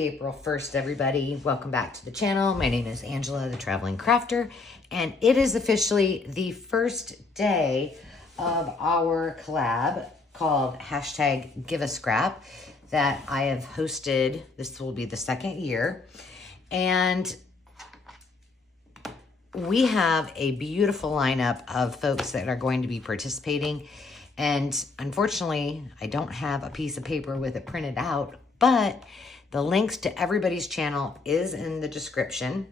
Happy April 1st, everybody. Welcome back to the channel. My name is Angela, the Traveling Crafter, and it is officially the first day of our collab called #GiveAScrap that I have hosted. This will be the second year, and we have a beautiful lineup of folks that are going to be participating. And unfortunately, I don't have a piece of paper with it printed out, but the links to everybody's channel is in the description.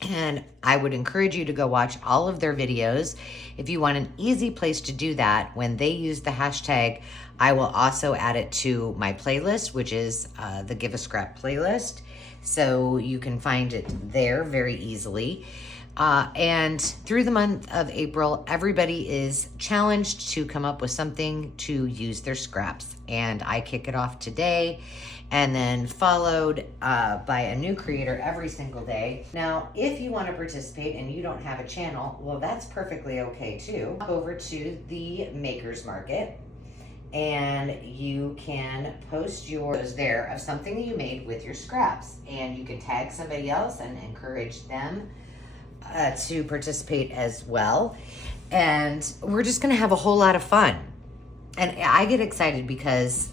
And I would encourage you to go watch all of their videos. If you want an easy place to do that, when they use the hashtag, I will also add it to my playlist, which is the GiveAScrap playlist. So you can find it there very easily. And through the month of April, everybody is challenged to come up with something to use their scraps. And I kick it off today, and then followed by a new creator every single day. Now, if you want to participate and you don't have a channel, well, that's perfectly okay too. Go over to the Makers Market, and you can post yours there of something that you made with your scraps. And you can tag somebody else and encourage them to participate as well. And we're just gonna have a whole lot of fun. And I get excited because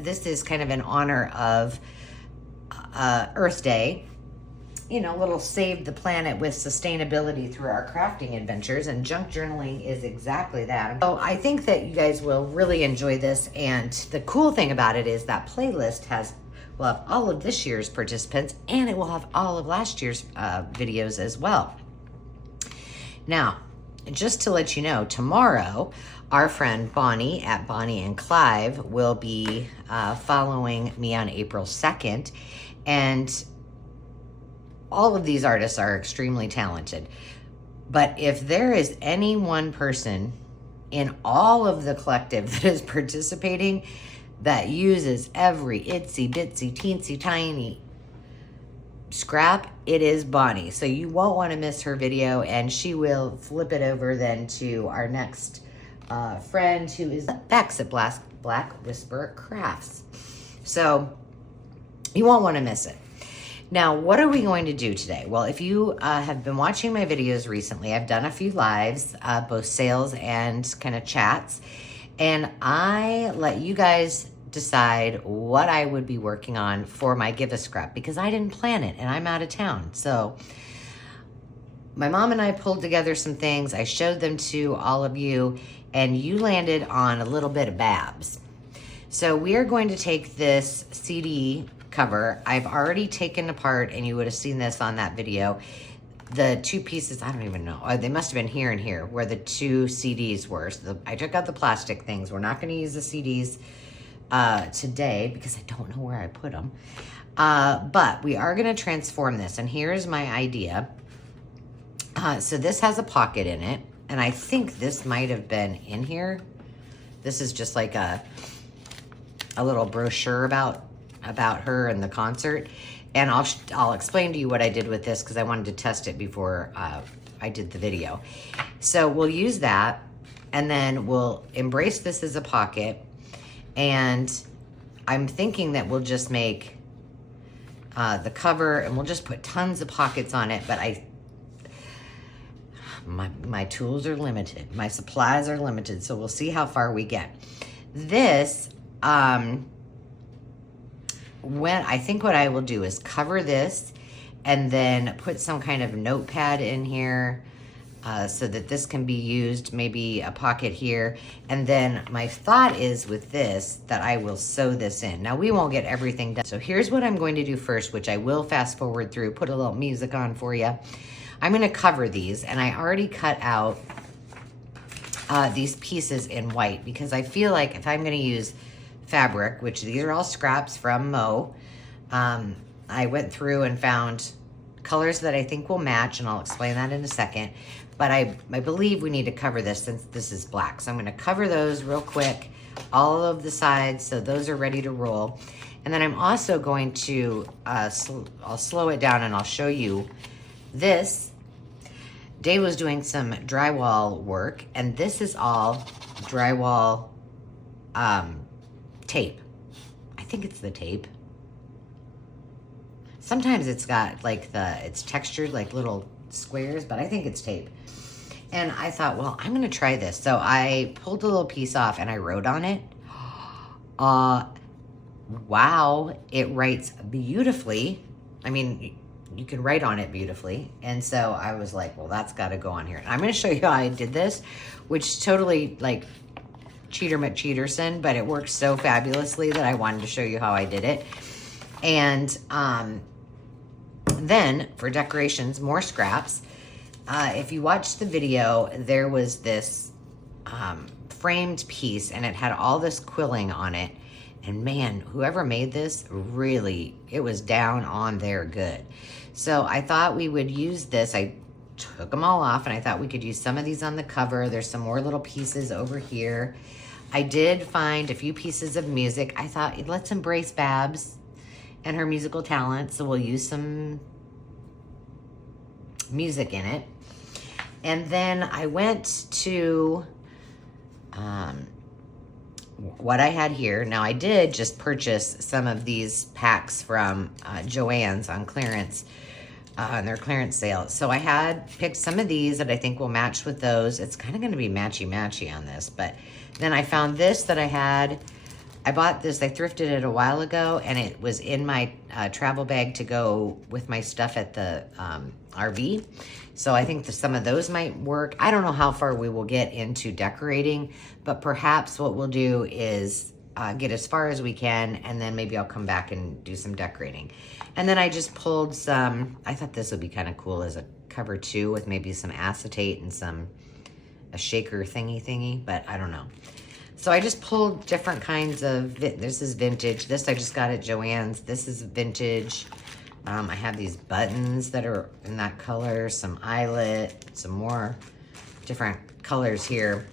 this is kind of in honor of Earth Day. You know, little save the planet with sustainability through our crafting adventures, and junk journaling is exactly that. So I think that you guys will really enjoy this. And the cool thing about it is that playlist will have all of this year's participants, and it will have all of last year's videos as well. Now, just to let you know, tomorrow, our friend Bonny at Bonny and Clive will be following me on April 2nd. And all of these artists are extremely talented. But if there is any one person in all of the collective that is participating that uses every itsy bitsy teensy tiny scrap, it is Bonny. So you won't want to miss her video, and she will flip it over then to our next friend, who is Bexx at Black Whisper Crafts. So you won't want to miss it. Now, what are we going to do today? Well, if you have been watching my videos recently, I've done a few lives, both sales and kind of chats, and I let you guys decide what I would be working on for my GiveAScrap, because I didn't plan it and I'm out of town. So my mom and I pulled together some things. I showed them to all of you, and you landed on a little bit of Babs. So we are going to take this CD cover. I've already taken apart, and you would have seen this on that video, the two pieces. I don't even know. They must have been here and here where the two CDs were. So I took out the plastic things. We're not going to use the CDs today because I don't know where I put them. But we are going to transform this, and here's my idea. So this has a pocket in it, and I think this might have been in here. This is just like a little brochure about her and the concert. And I'll explain to you what I did with this, because I wanted to test it before I did the video. So we'll use that, and then we'll embrace this as a pocket. And I'm thinking that we'll just make the cover, and we'll just put tons of pockets on it. But my tools are limited. My supplies are limited. So we'll see how far we get. This, I think what I will do is cover this, and then put some kind of notepad in here, so that this can be used, maybe a pocket here. And then my thought is with this, that I will sew this in. Now, we won't get everything done. So here's what I'm going to do first, which I will fast forward through, put a little music on for you. I'm going to cover these, and I already cut out these pieces in white, because I feel like if I'm going to use fabric, which these are all scraps from Mo, I went through and found colors that I think will match, and I'll explain that in a second. But I believe we need to cover this since this is black. So I'm going to cover those real quick, all of the sides, so those are ready to roll. And then I'm also going to, I'll slow it down and I'll show you this. Dave was doing some drywall work, and this is all drywall tape. I think it's the tape. sometimes it's got like it's textured like little squares, but I think it's tape. And I thought, well, I'm gonna try this. So I pulled a little piece off and I wrote on it. Wow, it writes beautifully. I mean, you can write on it beautifully. And so I was like, well, that's got to go on here. And I'm going to show you how I did this, which totally like Cheater McCheaterson, but it works so fabulously that I wanted to show you how I did it. And then for decorations, more scraps. If you watched the video, there was this framed piece and it had all this quilling on it. And man, whoever made this, really, it was down on there good. So I thought we would use this. I took them all off and I thought we could use some of these on the cover. There's some more little pieces over here. I did find a few pieces of music. I thought, let's embrace Babs and her musical talent. So we'll use some music in it. And then I went to what I had here. Now I did just purchase some of these packs from Joann's on clearance, on their clearance sale. So I had picked some of these that I think will match with those. It's kind of going to be matchy-matchy on this, but then I found this that I had. I bought this, I thrifted it a while ago, and it was in my travel bag to go with my stuff at the RV. So I think some of those might work. I don't know how far we will get into decorating, but perhaps what we'll do is get as far as we can, and then maybe I'll come back and do some decorating. And then I just pulled some, I thought this would be kind of cool as a cover too, with maybe some acetate and a shaker thingy, but I don't know. So I just pulled different kinds of, this is vintage. This I just got at Joann's. This is vintage. I have these buttons that are in that color, some eyelet, some more different colors here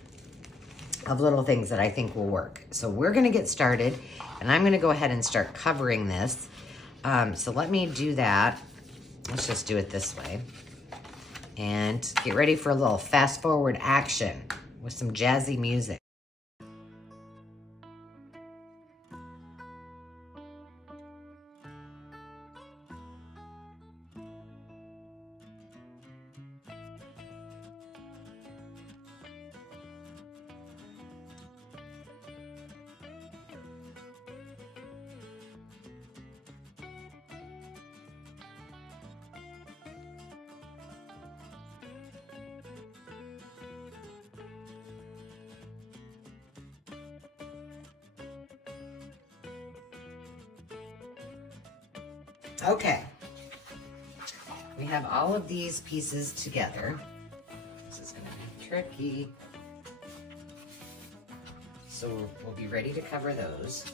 of little things that I think will work. So we're gonna get started, and I'm gonna go ahead and start covering this. So let me do that. Let's just do it this way. And get ready for a little fast forward action with some jazzy music. Okay, we have all of these pieces together. This is gonna be tricky. So we'll be ready to cover those.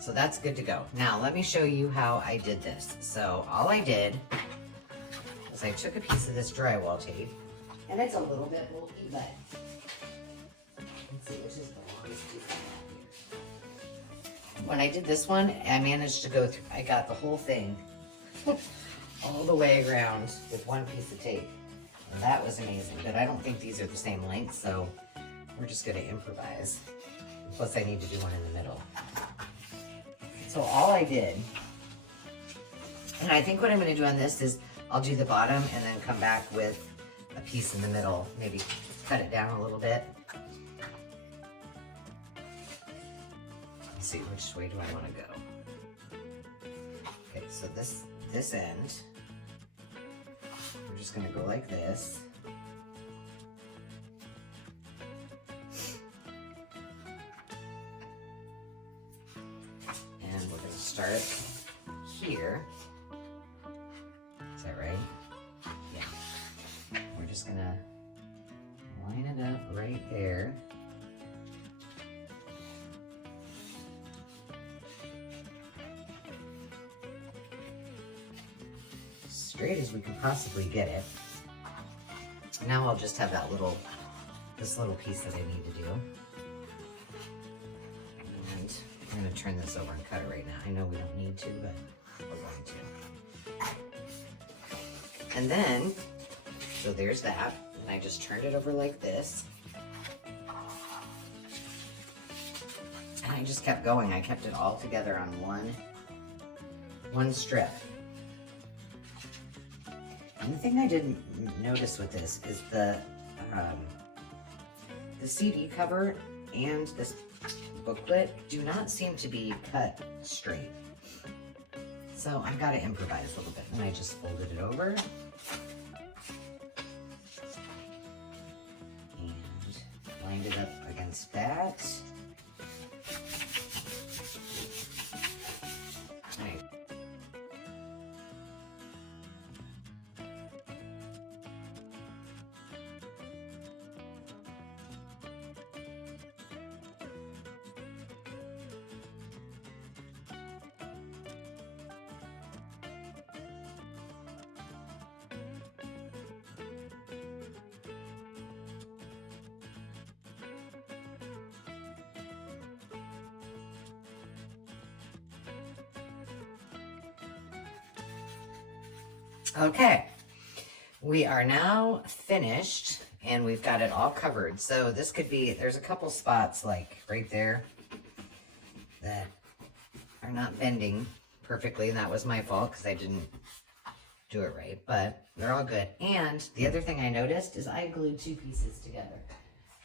So that's good to go. Now let me show you how I did this. So all I did was I took a piece of this drywall tape, and it's a little bit bulky, but let's see which is the longest piece I have here. When I did this one, I managed to go through, I got the whole thing all the way around with one piece of tape. And that was amazing, but I don't think these are the same length, so we're just gonna improvise. Plus I need to do one in the middle. So all I did, and I think what I'm gonna do on this is I'll do the bottom and then come back with a piece in the middle, maybe cut it down a little bit. Let's see, which way do I want to go? Okay, so this end, we're just going to go like this. And we're going to start here. Is that right? Yeah. We're just going to line it up right there. Straight as we can possibly get it. Now I'll just have this little piece that I need to do. And I'm gonna turn this over and cut it right now. I know we don't need to, but we're going to. And then, so there's that. And I just turned it over like this. And I just kept going. I kept it all together on one strip. And the thing I didn't notice with this is the CD cover and this booklet do not seem to be cut straight. So I've got to improvise a little bit. And I just folded it over. And lined it up against that. Okay, we are now finished and we've got it all covered. So this could be, there's a couple spots like right there that are not bending perfectly, and that was my fault because I didn't do it right, but they're all good. And the other thing I noticed is I glued two pieces together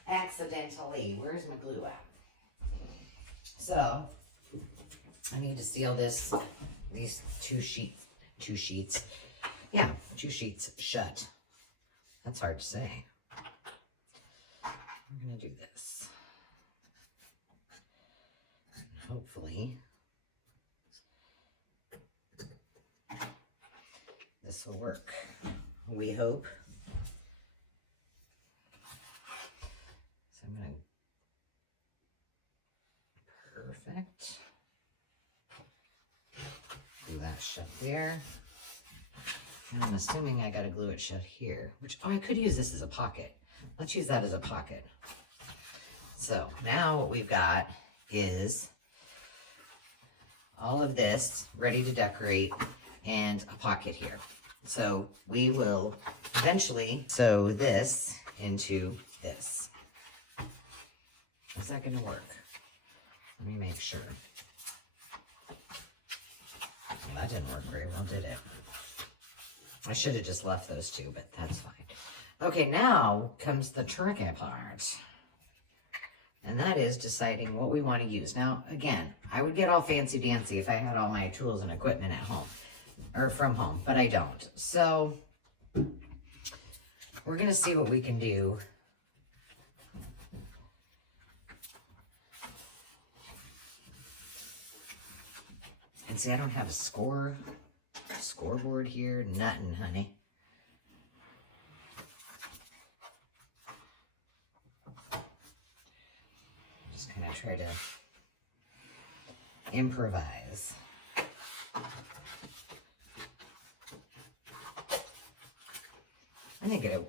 accidentally. Where's my glue at? So I need to seal these two sheets shut. That's hard to say. I'm gonna do this. And hopefully this will work. We hope. So I'm gonna, perfect. Glue that shut there. And I'm assuming I gotta glue it shut here, which, oh, I could use this as a pocket. Let's use that as a pocket. So now what we've got is all of this ready to decorate and a pocket here. So we will eventually sew this into this. Is that gonna work? Let me make sure. Well, that didn't work very well, did it? I should have just left those two, but that's fine. Okay, now comes the tricky part. And that is deciding what we want to use. Now, again, I would get all fancy dancy if I had all my tools and equipment at home, or from home, but I don't. So, we're going to see what we can do. And see, I don't have a scoreboard here. Nothing, honey. Just kind of try to improvise.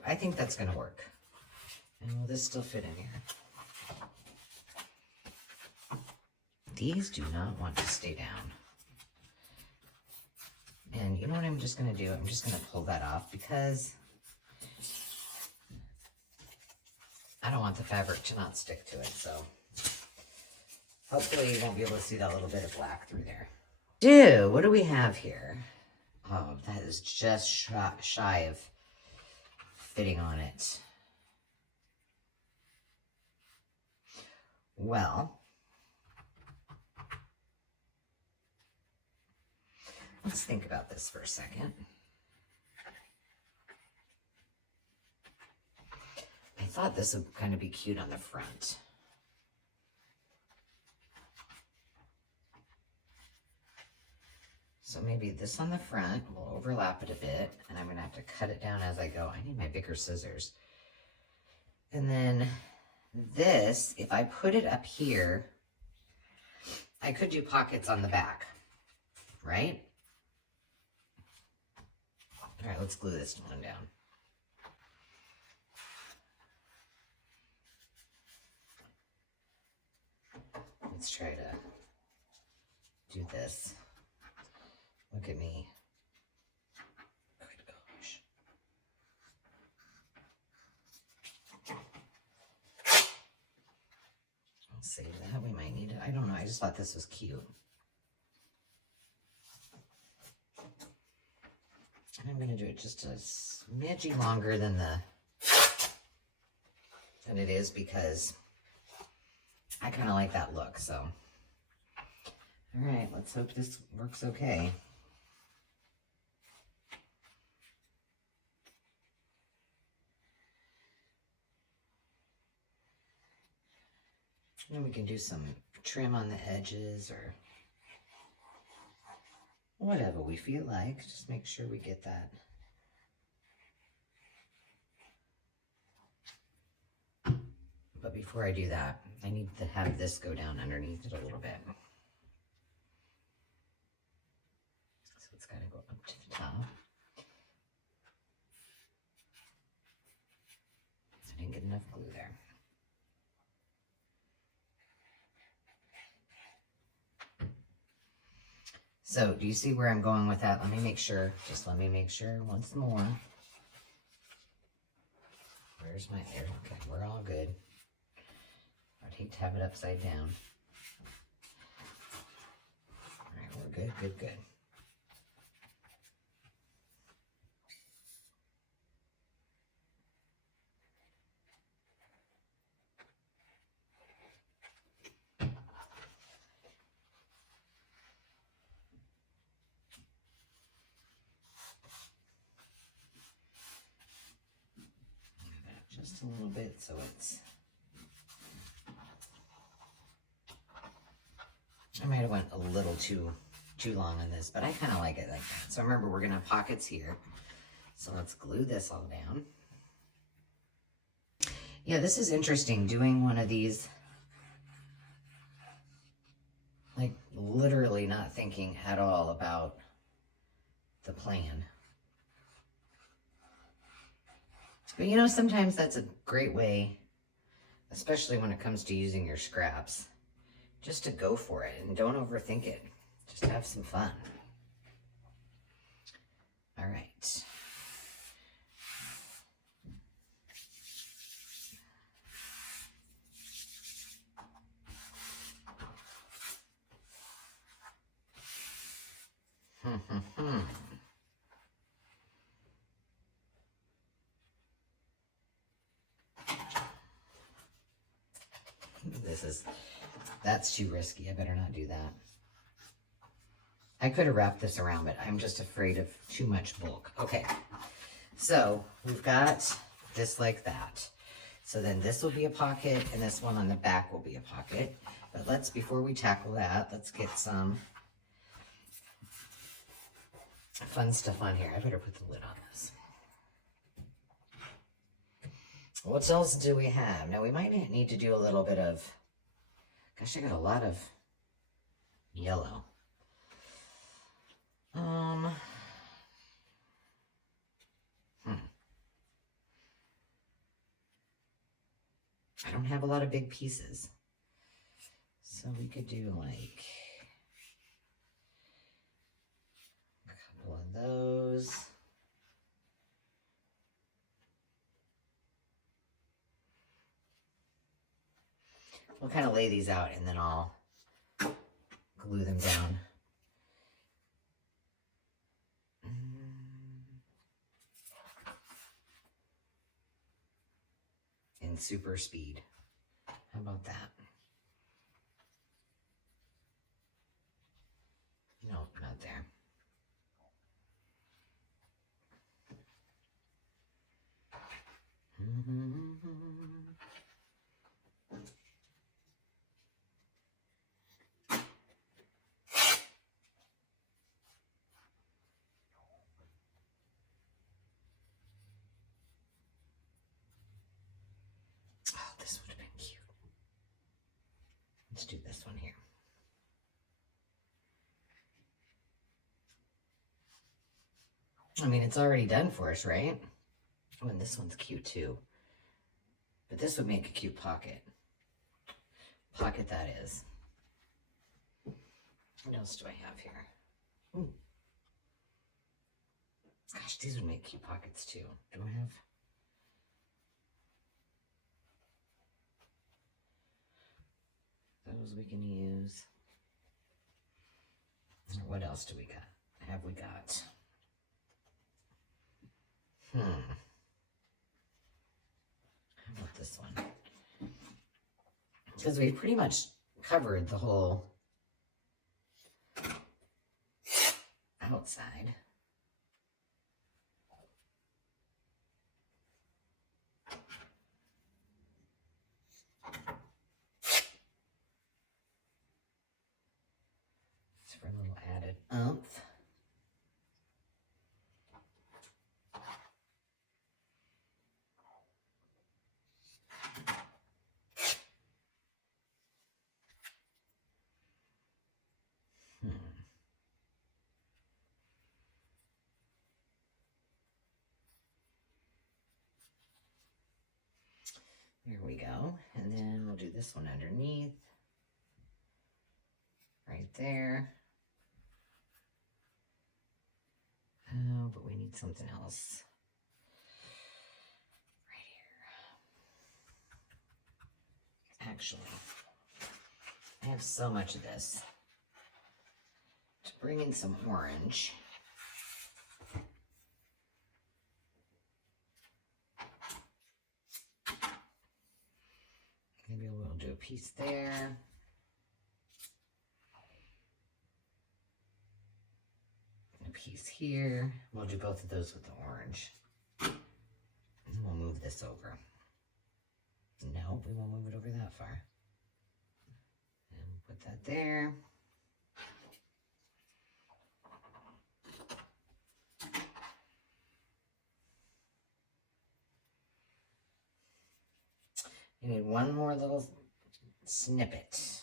I think that's going to work. And will this still fit in here? These do not want to stay down. And you know what I'm just going to do? I'm just going to pull that off because I don't want the fabric to not stick to it. So hopefully you won't be able to see that little bit of black through there. What do we have here? Oh, that is just shy of fitting on it. Well, let's think about this for a second. I thought this would kind of be cute on the front. So maybe this on the front, we'll overlap it a bit, and I'm gonna have to cut it down as I go. I need my bigger scissors. And then this, if I put it up here, I could do pockets on the back, right? All right, let's glue this one down. Let's try to do this. Look at me. Good gosh. Save that. We might need it. I don't know. I just thought this was cute. And I'm going to do it just a smidgy longer than it is because I kind of like that look. So, all right, let's hope this works okay. And then we can do some trim on the edges or whatever we feel like. Just make sure we get that. But before I do that, I need to have this go down underneath it a little bit. So it's got to go up to the top. I didn't get enough glue there. So, do you see where I'm going with that? Let me make sure. Just let me make sure once more. Where's my air? Okay, we're all good. I'd hate to have it upside down. All right, we're good, good, good. Just a little bit so it's... I might have went a little too long on this, but I kind of like it like that. So remember, we're going to have pockets here. So let's glue this all down. Yeah, this is interesting, doing one of these, like literally not thinking at all about the plan. But you know, sometimes that's a great way, especially when it comes to using your scraps, just to go for it and don't overthink it. Just have some fun. All right. That's too risky. I better not do that. I could have wrapped this around, but I'm just afraid of too much bulk. Okay, so we've got this like that. So then this will be a pocket, and this one on the back will be a pocket. But let's, before we tackle that, let's get some fun stuff on here. I better put the lid on this. What else do we have? Now, we might need to do a little bit of, gosh, I got a lot of yellow. I don't have a lot of big pieces. So we could do like a couple of those. We'll kind of lay these out and then I'll glue them down. In super speed. How about that? No, not there. This would have been cute. Let's do this one here. I mean, it's already done for us, right? Oh, and this one's cute too. But this would make a cute pocket. Pocket that is. What else do I have here? Ooh. Gosh, these would make cute pockets too. Do I have... those we can use. What else do we got? Have we got? How about this one? Because we pretty much covered the whole outside. For a little added oomph. There we go. And then we'll do this one underneath. Right there. Oh, but we need something else. Right here. Actually, I have so much of this. To bring in some orange. Maybe we'll do a piece there. A piece here. We'll do both of those with the orange. And we'll move this over. No, we won't move it over that far. And put that there. You need one more little snippet.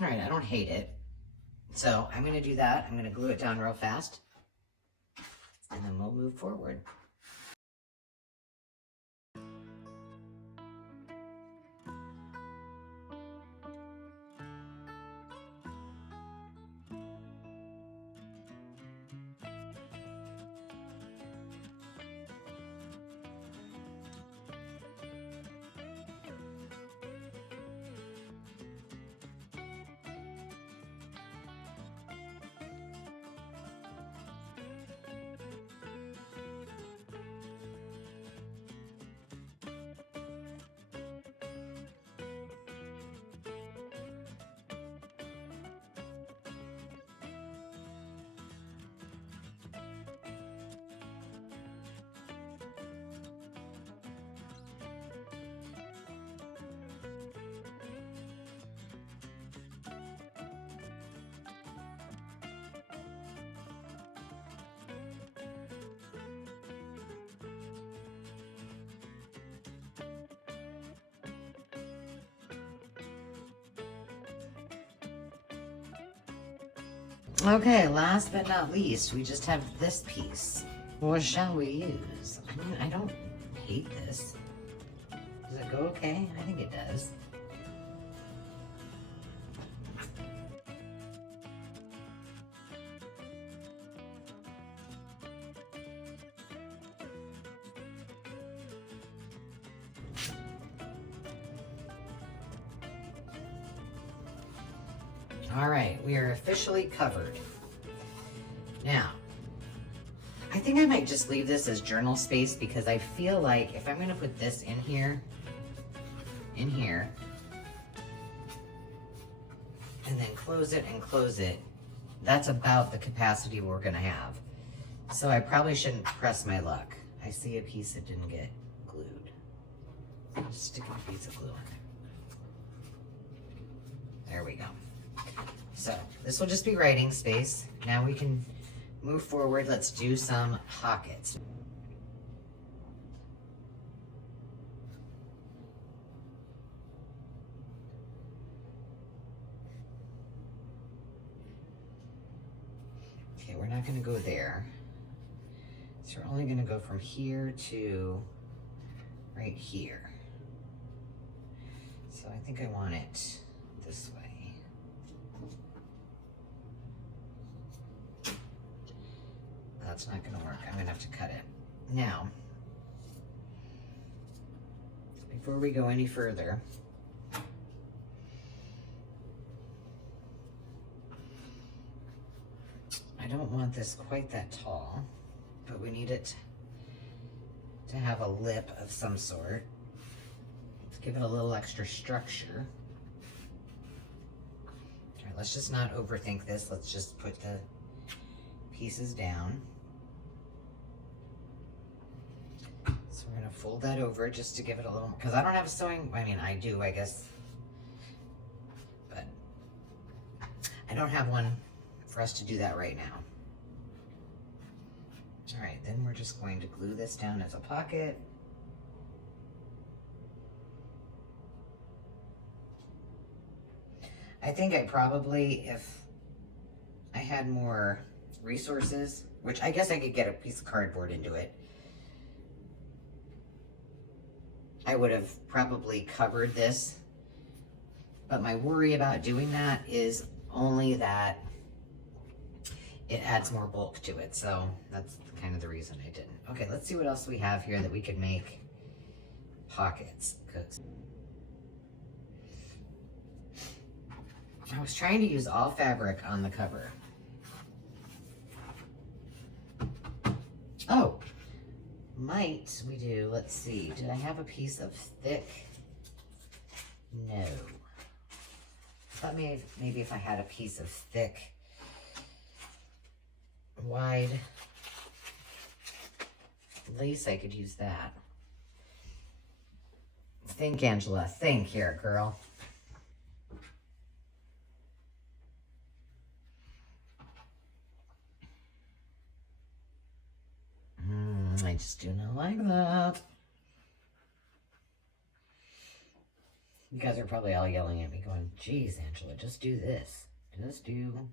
All right, I don't hate it. So I'm going to do that. I'm going to glue it down real fast. And then we'll move forward. Okay, last but not least, we just have this piece. What shall we use? I mean, I don't hate this. Does it go okay? I think it does. All right, we are officially covered. Now, I think I might just leave this as journal space because I feel like if I'm gonna put this in here, and then close it and close it, that's about the capacity we're gonna have. So I probably shouldn't press my luck. I see a piece that didn't get glued. Just stick a piece of glue in there. There we go. So this will just be writing space. Now we can move forward. Let's do some pockets. Okay, we're not going to go there. So we're only gonna go from here to right here. So I think I want it this way. That's not gonna work. I'm gonna have to cut it. Now, before we go any further, I don't want this quite that tall, but we need it to have a lip of some sort. Let's give it a little extra structure. All right, let's just not overthink this. Let's just put the pieces down. So we're gonna fold that over just to give it a little, because I don't have a sewing, I mean, I do, I guess, but I don't have one for us to do that right now. All right, then we're just going to glue this down as a pocket. I think I probably, if I had more resources, which I guess I could get a piece of cardboard into it, I would have probably covered this. But my worry about doing that is only that it adds more bulk to it. So that's kind of the reason I didn't. Okay, let's see what else we have here that we could make pockets. 'Cause I was trying to use all fabric on the cover. Oh, might we do, let's see, did I have a piece of thick? No. I thought maybe if I had a piece of thick, wide lace, I could use that. Think, Angela, think here, girl. I just do not like that. You guys are probably all yelling at me going, geez, Angela, just do this. Just do.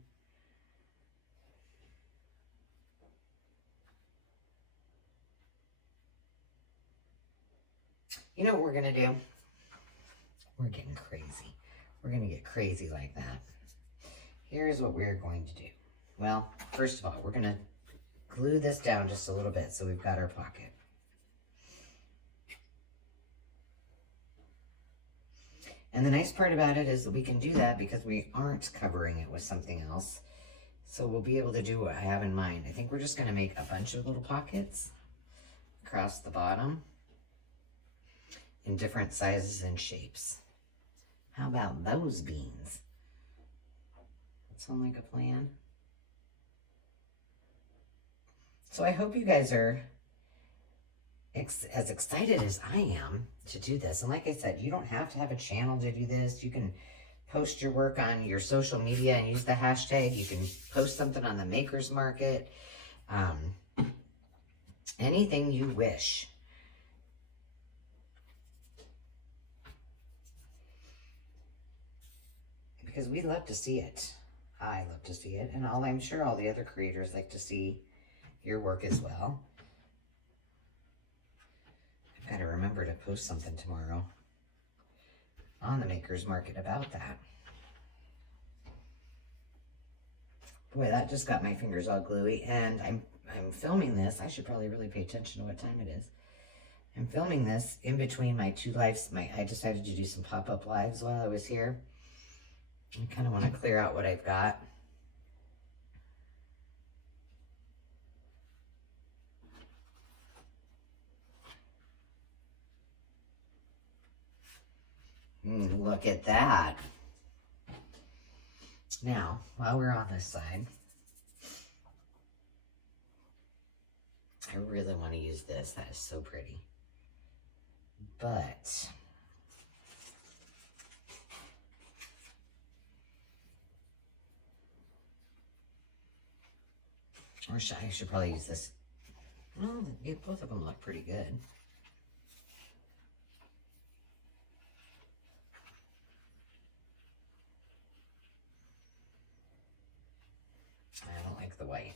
You know what we're going to do? We're getting crazy. We're going to get crazy like that. Here's what we're going to do. Well, first of all, we're going to glue this down just a little bit so we've got our pocket. And the nice part about it is that we can do that because we aren't covering it with something else. So we'll be able to do what I have in mind. I think we're just going to make a bunch of little pockets across the bottom in different sizes and shapes. How about those beans? That sound like a plan? So I hope you guys are as excited as I am to do this. And like I said, you don't have to have a channel to do this. You can post your work on your social media and use the hashtag. You can post something on the Makers Market. Anything you wish. Because we love to see it. I love to see it. And I'm sure all the other creators like to see your work as well. I've got to remember to post something tomorrow on the Makers Market about that. Boy, that just got my fingers all gluey, and I'm filming this. I should probably really pay attention to what time it is. I'm filming this in between my two lives. I decided to do some pop-up lives while I was here. I kind of want to clear out what I've got. Look at that. Now, while we're on this side, I really want to use this. That is so pretty. But or I should probably use this. Well, both of them look pretty good. I don't like the white.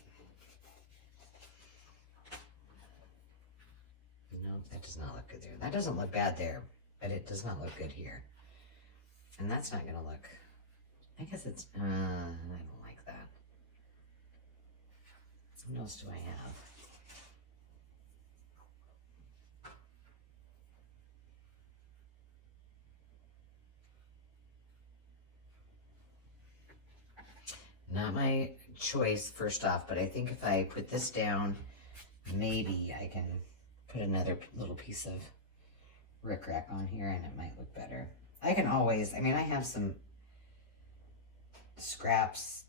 That does not look good there. That doesn't look bad there, but it does not look good here. And that's not gonna look, I guess it's, I don't like that. What else do I have? Not my choice, first off, but I think if I put this down, maybe I can put another little piece of rickrack on here and it might look better. I can always, I mean, I have some scraps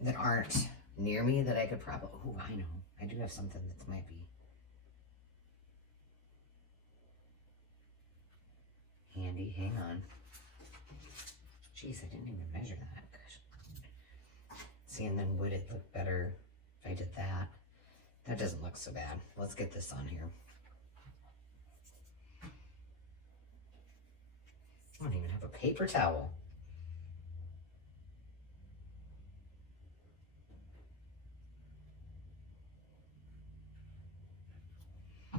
that aren't near me that I could probably, oh, I know. I do have something that might be handy. Hang on. Jeez, I didn't even measure that. Gosh. See, and then would it look better if I did that? That doesn't look so bad. Let's get this on here. I don't even have a paper towel. I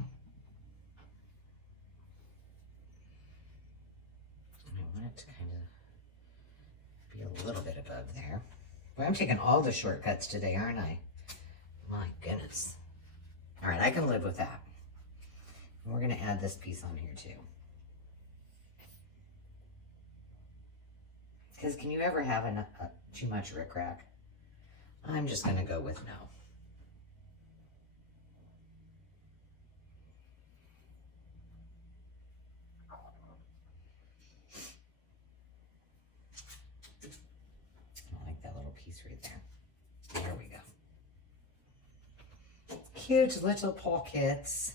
want it to kind of be a little bit above there. Well, I'm taking all the shortcuts today, aren't I? My goodness. All right, I can live with that. And we're going to add this piece on here too. Because can you ever have too much rickrack? I'm just going to go with no. I like that little piece right there. There we go. Cute little pockets.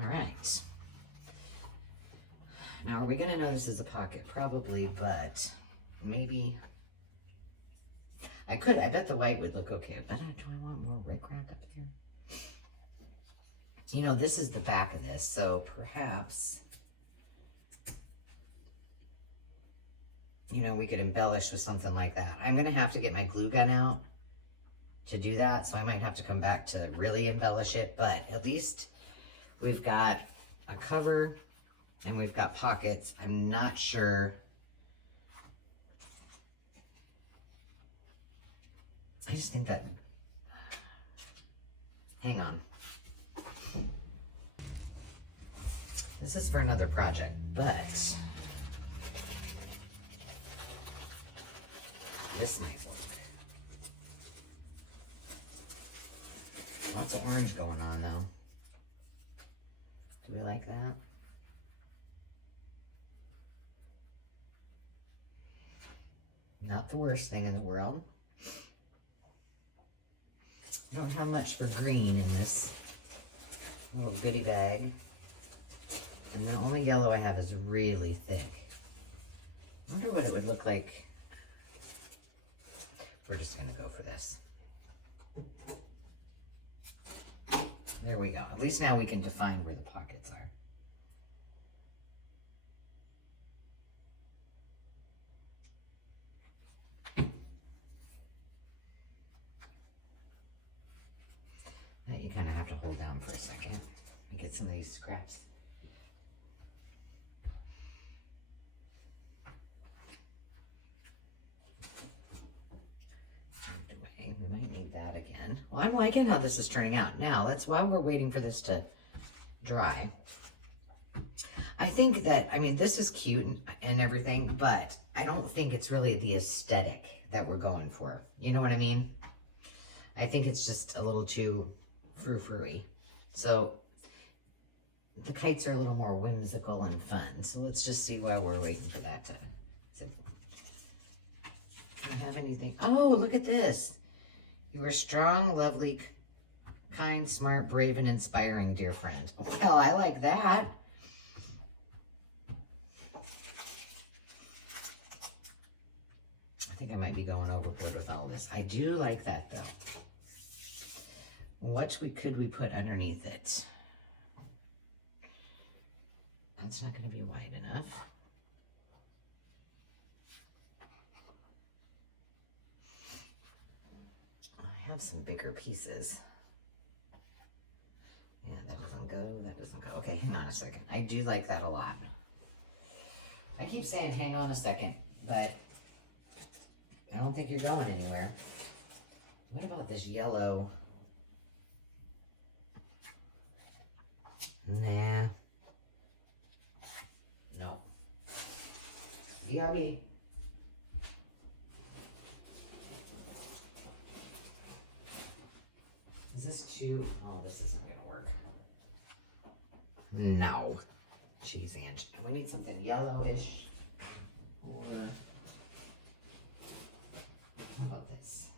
All right. Now, are we going to know this is a pocket? Probably, but maybe. I could. I bet the white would look okay. But do I want more rickrack up there? You know, this is the back of this, so perhaps, you know, we could embellish with something like that. I'm going to have to get my glue gun out to do that, so I might have to come back to really embellish it, but at least we've got a cover and we've got pockets. I'm not sure. I just think that, hang on. This is for another project, but this might work. Lots of orange going on though. Do we like that? Not the worst thing in the world. I don't have much for green in this little goodie bag. And the only yellow I have is really thick. I wonder what it would look like. We're just gonna go for this. There we go. At least now we can define where the pockets are. That you kind of have to hold down for a second and get some of these scraps. We might need that again. Well, I'm liking how this is turning out. Now, that's while we're waiting for this to dry. I think that, I mean, this is cute and everything, but I don't think it's really the aesthetic that we're going for. You know what I mean? I think it's just a little too frou-frou-y. So the kites are a little more whimsical and fun. So let's just see while we're waiting for that to... Do I have anything? Oh, look at this. You are strong, lovely, kind, smart, brave, and inspiring, dear friend. Well, I like that. I think I might be going overboard with all this. I do like that, though. What could we put underneath it? That's not going to be wide enough. have some bigger pieces. Yeah, that doesn't go, that doesn't go. Okay, hang on a second. I do like that a lot. I keep saying hang on a second, but I don't think you're going anywhere. What about this yellow? Nah. No. BRB. Is this too? Oh, this isn't gonna work. No. Jeez, Ange. We need something yellowish. Or how about this?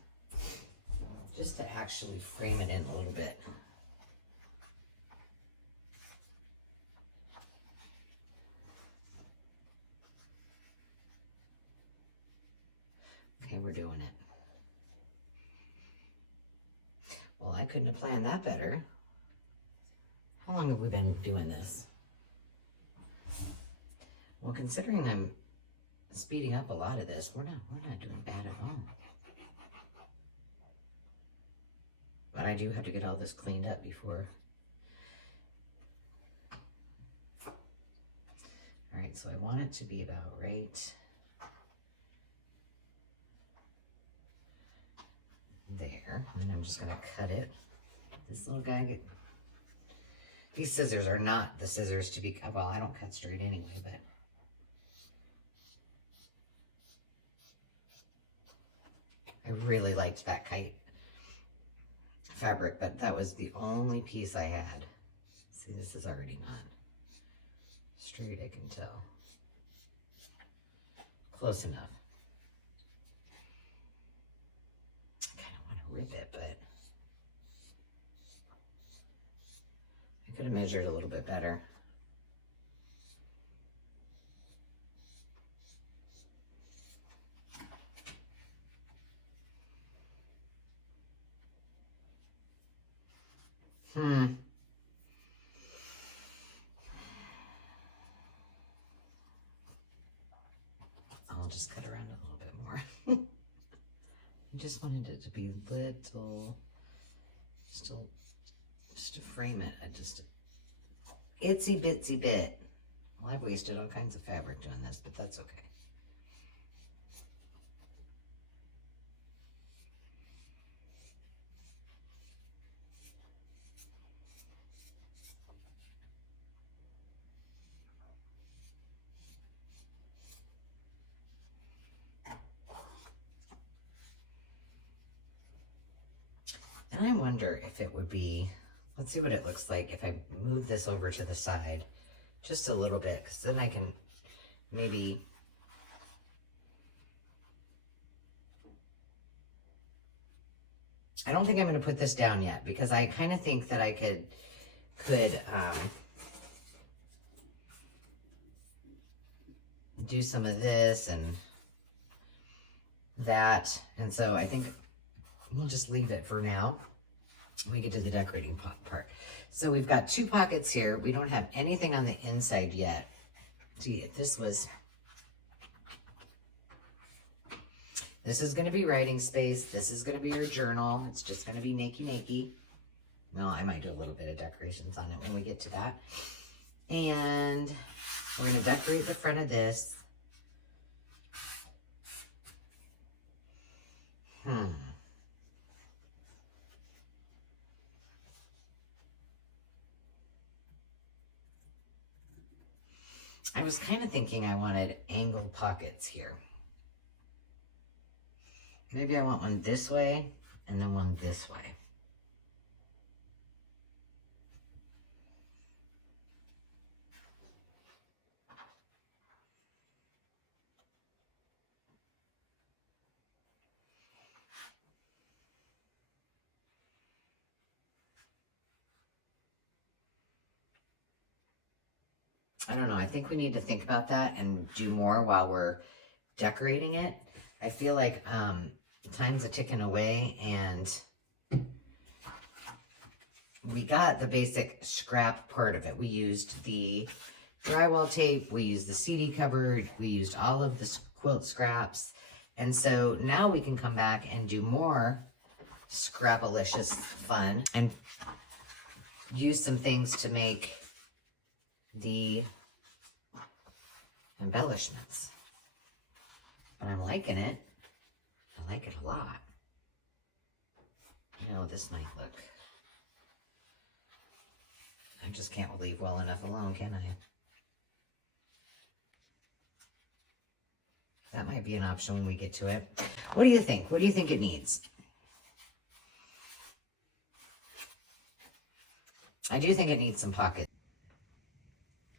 Just to actually frame it in a little bit. Okay, we're doing it. Well, I couldn't have planned that better. How long have we been doing this? Well, considering I'm speeding up a lot of this, we're not doing bad at all. But I do have to get all this cleaned up before. All right, so I want it to be about right there. And I'm just gonna cut it. This little guy, these scissors are not the scissors to be, well, I don't cut straight anyway, but. I really liked that kite fabric, but that was the only piece I had. See, this is already not straight, I can tell. Close enough. I kind of want to rip it, but I could have measured a little bit better. I'll just cut around a little bit more. I just wanted it to be little, just to frame it. I just, itsy bitsy bit. Well, I've wasted all kinds of fabric doing this, but that's okay. And I wonder if it would be, let's see what it looks like if I move this over to the side just a little bit, because then I can maybe I don't think I'm going to put this down yet, because I kind of think that I could do some of this and that, and so I think we'll just leave it for now. We get to the decorating part. So we've got 2 pockets here. We don't have anything on the inside yet. See, if this is going to be writing space. This is going to be your journal. It's just going to be nakey. Well, I might do a little bit of decorations on it when we get to that. And we're going to decorate the front of this. I was kind of thinking I wanted angled pockets here. Maybe I want one this way and then one this way. I don't know. I think we need to think about that and do more while we're decorating it. I feel like time's a ticking away, and we got the basic scrap part of it. We used the drywall tape, we used the CD cupboard, we used all of the quilt scraps. And so now we can come back and do more scrapalicious fun and use some things to make the embellishments. But I'm liking it. I like it a lot. You know, this might look... I just can't leave well enough alone, can I? That might be an option when we get to it. What do you think? What do you think it needs? I do think it needs some pockets.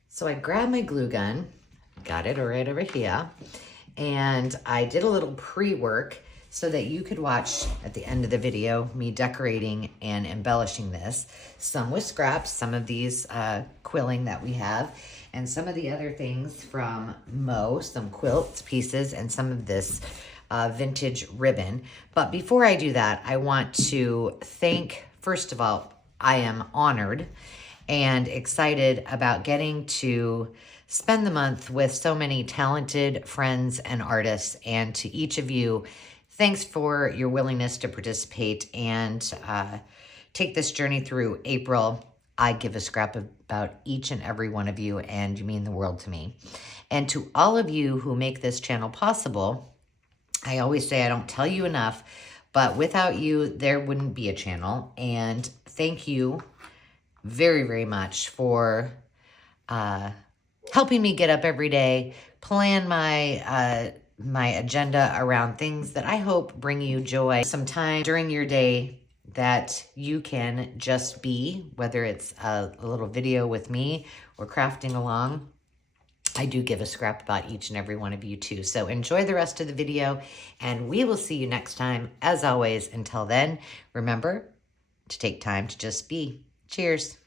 So I grabbed my glue gun, got it right over here, and I did a little pre-work so that you could watch at the end of the video me decorating and embellishing this. Some with scraps, some of these quilling that we have, and some of the other things from Mo, some quilts pieces, and some of this vintage ribbon. But before I do that, I want to thank, first of all, I am honored and excited about getting to spend the month with so many talented friends and artists. And to each of you, thanks for your willingness to participate and take this journey through April. I give a scrap about each and every one of you, and you mean the world to me. And to all of you who make this channel possible, I always say I don't tell you enough, but without you, there wouldn't be a channel. And thank you very, very much for helping me get up every day, plan my my agenda around things that I hope bring you joy. Some time during your day that you can just be, whether it's a little video with me or crafting along. I do give a scrap about each and every one of you too. So enjoy the rest of the video, and we will see you next time. As always, until then, remember to take time to just be. Cheers.